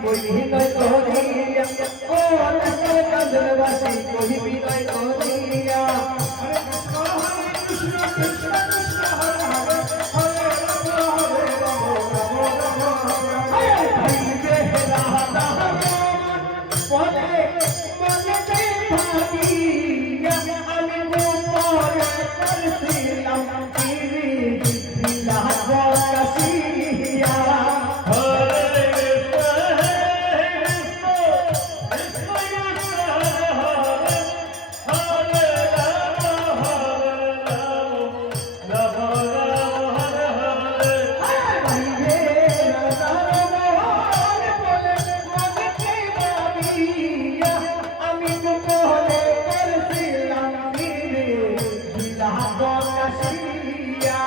कोई भी नहीं कोरिया ओ नस्ल चंद्रवासी कोई भी नहीं कोरिया हरे कृष्ण कृष्ण कृष्ण हरे हरे हरे राम हरे भाई जे राधा बोले बोले ते भागिया আমি গোপরে করছিলাম তিরি দিলা কাশিয়া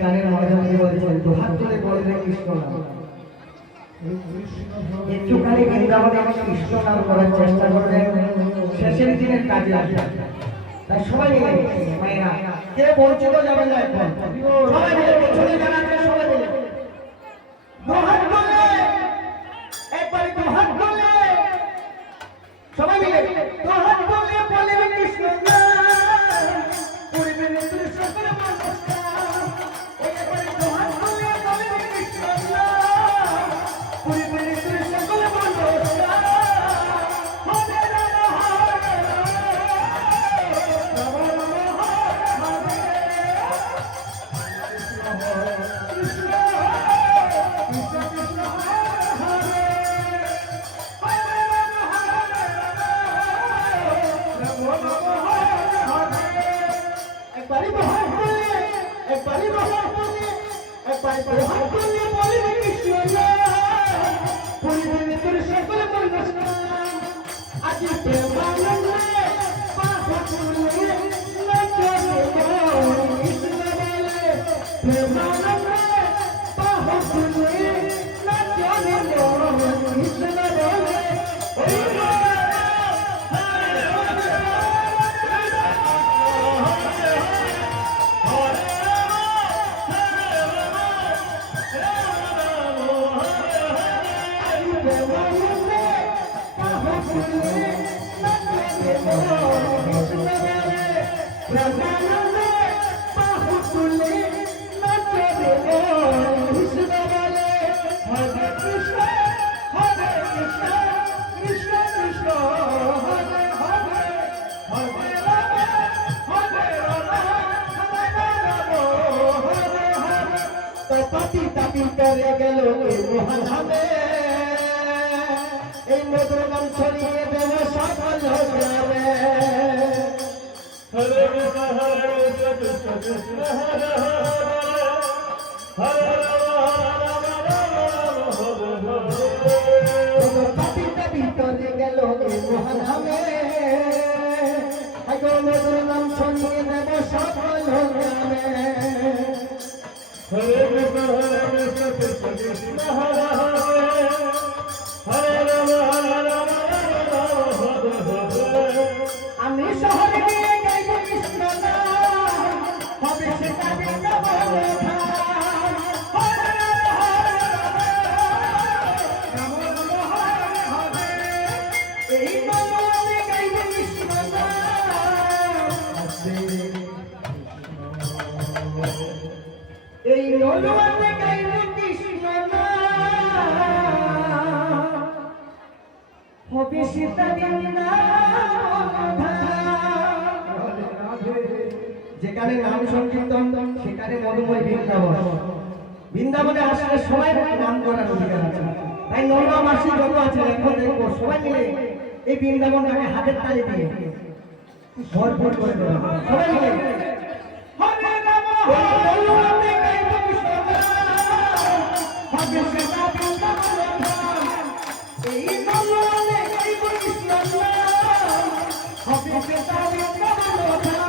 গানের মাধ্যমে বলেছেন দুহাত তুলে বলবে কৃষ্ণ নাম একটুখানি বৃন্দাবনে কৃষ্ণ নাম করার চেষ্টা করবেন শেষের দিনের কাজে আসবেন তাই সবাই মিলে মায়েরা কে বঞ্চিত যাবেন না এখন সবাই মিলে চলে যান সবাই মিলে দুহাত তুলে একবার দুহাত তুলে সবাই মিলে দুহাত তুলে বলবে কৃষ্ণ নাম পরিবেশ দৃশ্য করে Hare Krishna, Hare Krishna. আমি শহরে গিয়ে গাইব কৃষ্ণ নাম, হবে সেটা বৃন্দাবনের ধাম। হরে রাম হরে হরে, এই নগরে গাইব কৃষ্ণ নাম। এই নগরে গাইব কৃষ্ণ নাম, হবে সেটা বৃন্দাবনের ধাম। যেখানে নাম সংকীর্তন সেখানে মধুময় বৃন্দাবন। বৃন্দাবনে আসলে সবাই নাম করার অধিকার আছে। তাই নরমা মাসি যত আছে এখন দেখবো সবাই মিলে এই বৃন্দাবনটাকে হাতের তালি দিয়ে ভরপুর করে দেবো। সবাই মিলে হরে রাম হরে গাইব কৃষ্ণ নাম, হবে সেটা বৃন্দাবনের ধাম। এই নগরে গাইব কৃষ্ণ নাম, হবে সেটা বৃন্দাবনের ধাম।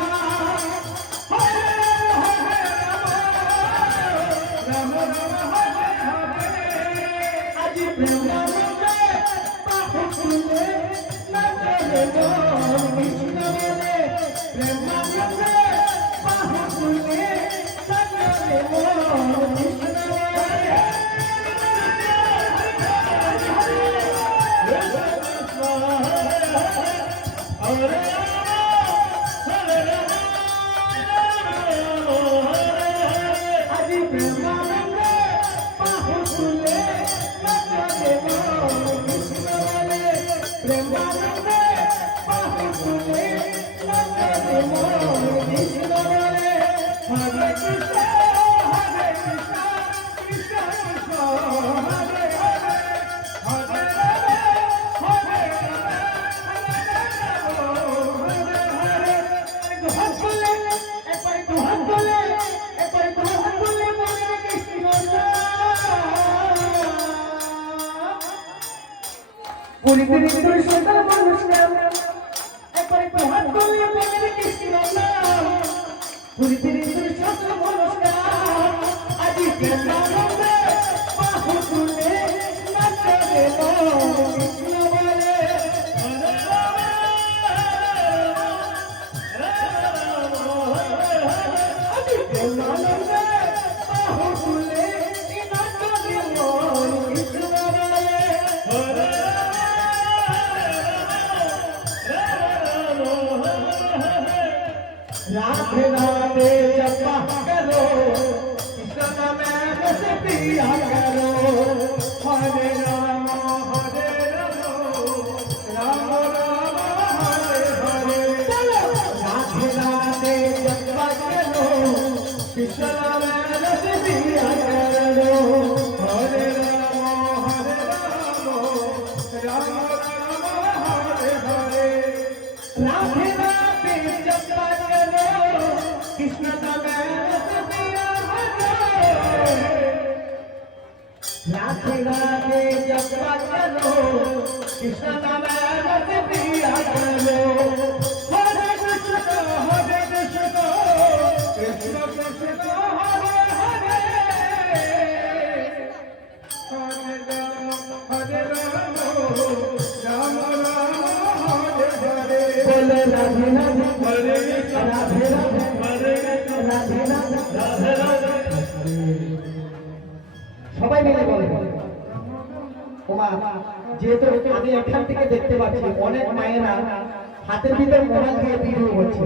राधे राधे जपा करो, कृष्ण नाम रस पिया करो। हरे राम राम राम हरे हरे। राधे राधे जपा करो, कृष्ण नाम रस पिया करो। हरे राम राम हरे हरे। राधे राधे जपा कृष्ण नाम रस पिया करो। राधे राधे जपा करो, कृष्ण नाम रस पिया करो। हरे कृष्ण कृष्ण कृष्ण हरे हरे। हरे राम राम राम हरे हरे। बोले राधे राधे हरे राधे राधे সবাই মিলে বলে ওমা। যেহেতু আমি এখান থেকে দেখতে পাচ্ছি অনেক মায়েরা হাতের ভিতরে মোবাইল দিয়ে ভিডিও করছে।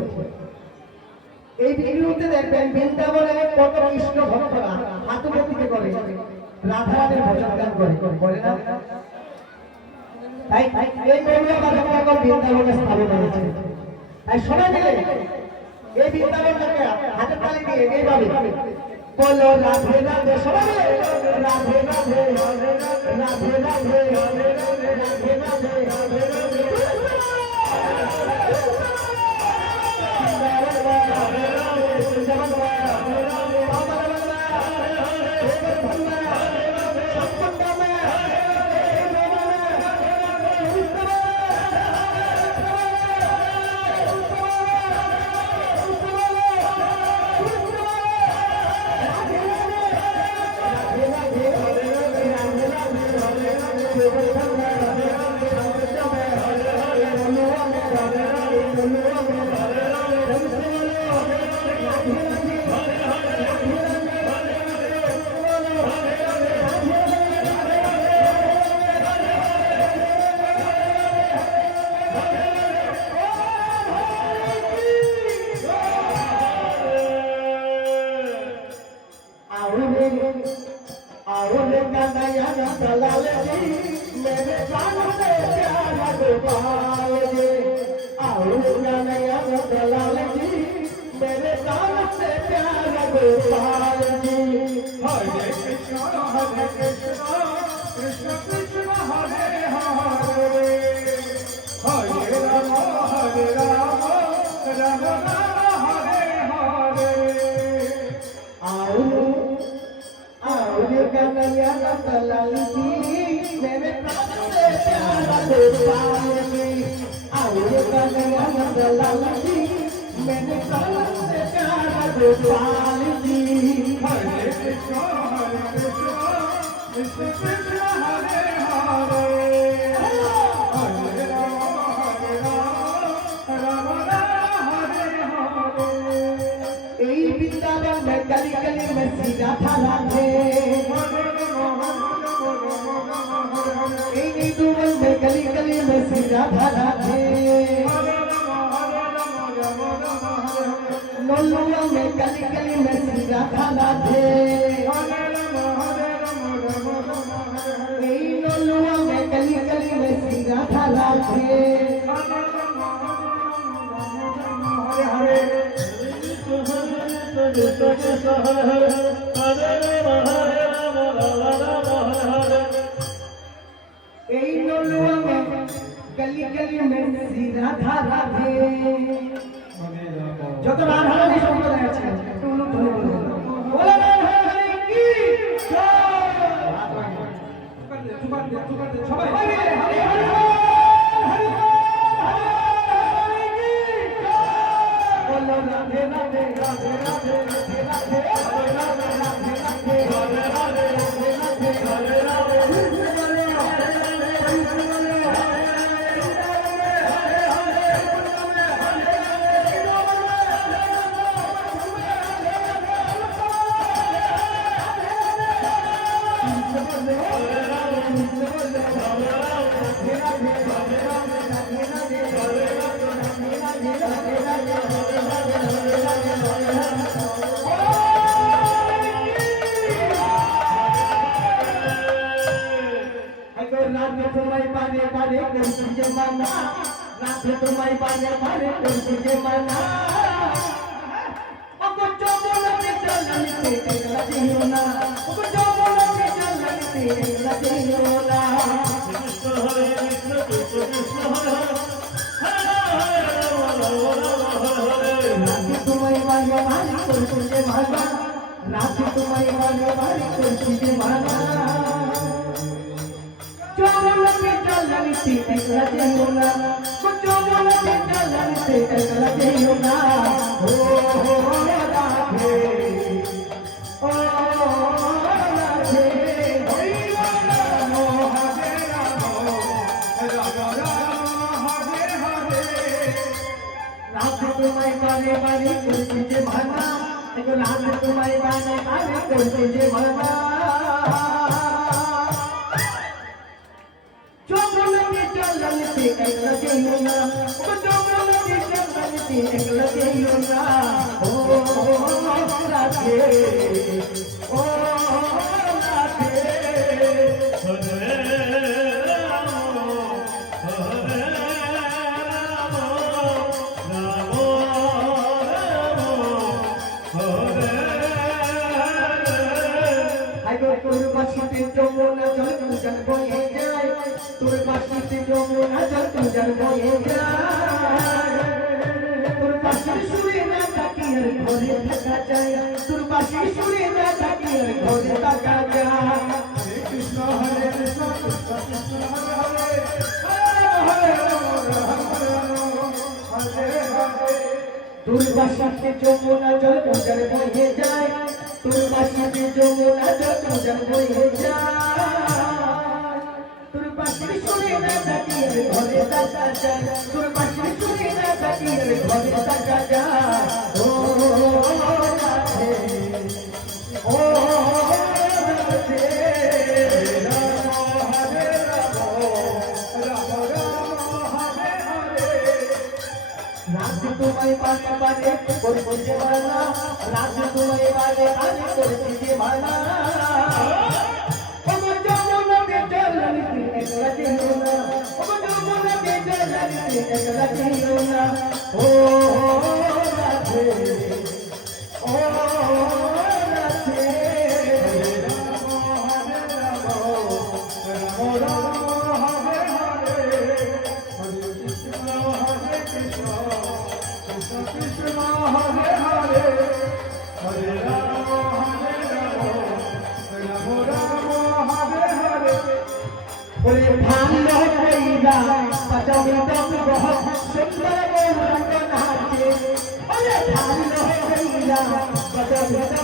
এই ভিডিওতে দেখবেন বৃন্দাবনে কত কৃষ্ণ ভক্তরা হাত ভক্তিতে করে রাধা রাধের ভজন গান করে না। তাই এই মহিলা বাজারটা এখন বৃন্দাবনে স্থাপন হয়েছে। তাই সবাই মিলে এই বৃন্দাবনটাকে হাতের তালি দিয়ে এইভাবে বলো রাধে রাধে। সবাই রাধে রাধে রাধে রাধে রাধে রাধে রাধে दलाल जी मेरे जान से प्यारा गोपाल जी आओ कन्हैया दलाल जी मेरे जान से प्यारा गोपाल जी हरे कृष्ण कृष्ण कृष्ण हरे हरे हरे राम राम राम हरे हरे आओ कन्हैया दलाल जी मेरे प्राण से प्यारा गोपाल जी आओ कन्हैया दलाल जी मेरे प्राण से प्यारा गोपाल जी हरे कृष्ण कृष्ण कृष्ण हरे हरे हरे राम राम राम हरे हरे এই বৃন্দাবন में गली गली में सीधा था राधे এই নিদুবন में गली गली में सीधा था राधे नोलुआ में गली गली में सीधा था राधे এই नोलुआ में गली गली में सीधा था राधे এই नोलुआ में गली गली में सीधा था राधे যত রাধারানী সম্প্রদায় আছে একটু অনুধ্বনি বলুন বলে রাধারানী কি সবাই হরে হরে হরে হরে বলো রাধে রাধে রাধে রাধে রাধে রাধে রাধে রাধে রাধে রাধে রাধে রাধে তোমায় বারে বারে করছি যে মানা রাধে তোমায় বারে বারে করছি যে মানা ওগো যমুনাতে চলনিতে একলা দিও না ওগো যমুনাতে চলনিতে একলা দিও না কৃষ্ণ হরে কৃষ্ণ কৃষ্ণ কৃষ্ণ হরে হরে রাধে তোমায় বারে বারে করছি যে মানা রাধে তোমায় বারে বারে করছি যে মানা যমুনাতে চলনিতে একলা দিও না যমুনাতে চলনিতে একলা দিও না ও রাধে ও রাধে হরে রাম হরে রাম রাম রাম হরে হরে রাধে তোমায় বারে বারে করছি যে মানা রাধে তোমায় বারে বারে করছি যে মানা যমুনাতে চলনিতে একলা দিও না যমুনাতে চলনিতে একলা দিও না ও রাধে ও রাধে হরে রাম হরে রাম রাম রাম হরে আইগো তোর বাসিতে যমুনা জল পূজন বয়ে যায় তোর বাসিতে যমুনা জল পূজন বয়ে যায় তোর বাসির সুরে না তাকিয়ে ঘরে থাকা যায় তোর বাসির সুরে না তাকিয়ে ঘরে থাকা যায় হরে কৃষ্ণ কৃষ্ণ কৃষ্ণ হরে হরে হরে রাম হরে হরে তোর বাসিতে যমুনা জল পূজন বয়ে যায় তোর বাসিতে যমুনা জল পূজন বয়ে যায় তোর বাসির সুরে না তাকিয়ে ঘরে থাকা যায় তোর বাসির সুরে না তাকিয়ে ঘরে থাকা যায় ও রাধে ও রাধে হরে রাম রাম রাম হরে হরে রাধে তোমায় বারে বারে করছি যে মানা রাধে তোমায় বারে বারে করছি যে মানা ও যমুনাতে একলা ছিল না ও রাধে ও রাধে ওরে ভালো কইরা পাজামি দম রহ সুন্দর গৌরঙ্গ নাচে ওরে ভালো কইরা পাজামি